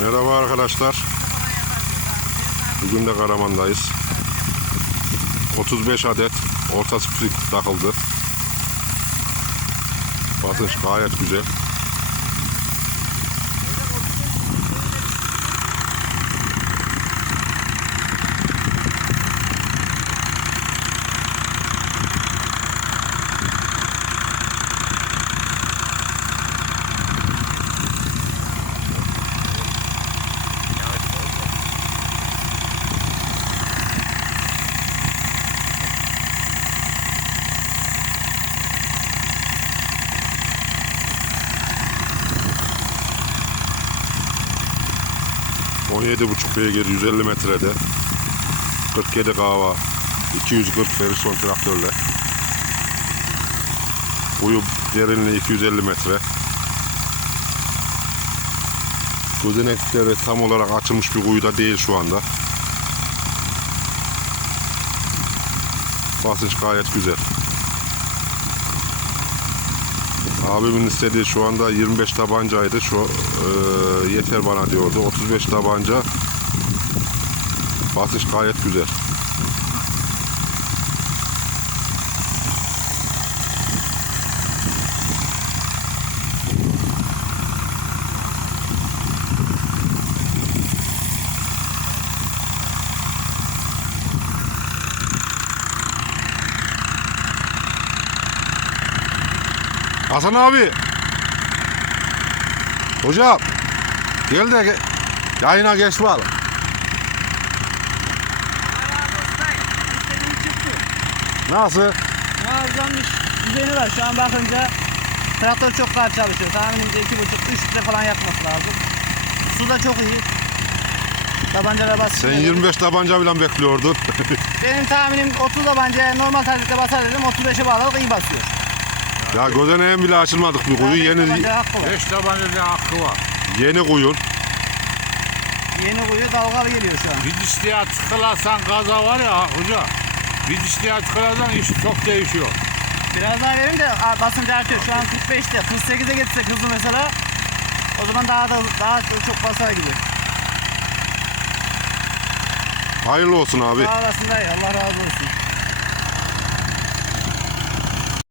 Merhaba arkadaşlar. Bugün de Karaman'dayız. 35 adet orta sprik takıldı. Basınç gayet güzel. Buçuk beygir 150 metrede. 47 kava 240 Ferguson traktörle. Kuyu derinliği 250 metre. Gözenekleri tam olarak açılmış bir kuyuda değil şu anda. Basınç gayet güzel Abimin istediği şu anda 25 tabancaydı. Şu e, yeter bana diyordu. 35 tabanca. Basış gayet güzel. Hasan abi. Hocam. Gel de yayına geç var. Nasıl? Arızanmış düzeni var. Şu an bakınca traktör çok rahat çalışıyor. Tahminimce 2,5-3 litre falan yakması lazım. Su da çok iyi. Tabancalar basıyor. Sen 25 tabanca bile bekliyordun. Benim tahminim 30 tabancaya normal tarzda basar dedim. 35'e bağladık iyi basıyor. Ya gözeneğe bile açılmadık bu kuyu. Yeni. 5 tabanca hakkı var. yeni kuyun. Yeni kuyu dalgalı geliyor şu an. Bir dişliğe tıkılarsan gaza var ya hoca. Bir dişliğe tıkılarsan iş çok değişiyor. Biraz daha verin de a- artıyor. Şu an 45'te. 48'e getirsek hızlı mesela. O zaman daha da daha çok basar gibi. Hayırlı olsun abi. Sağ olasın dayı. Allah razı olsun.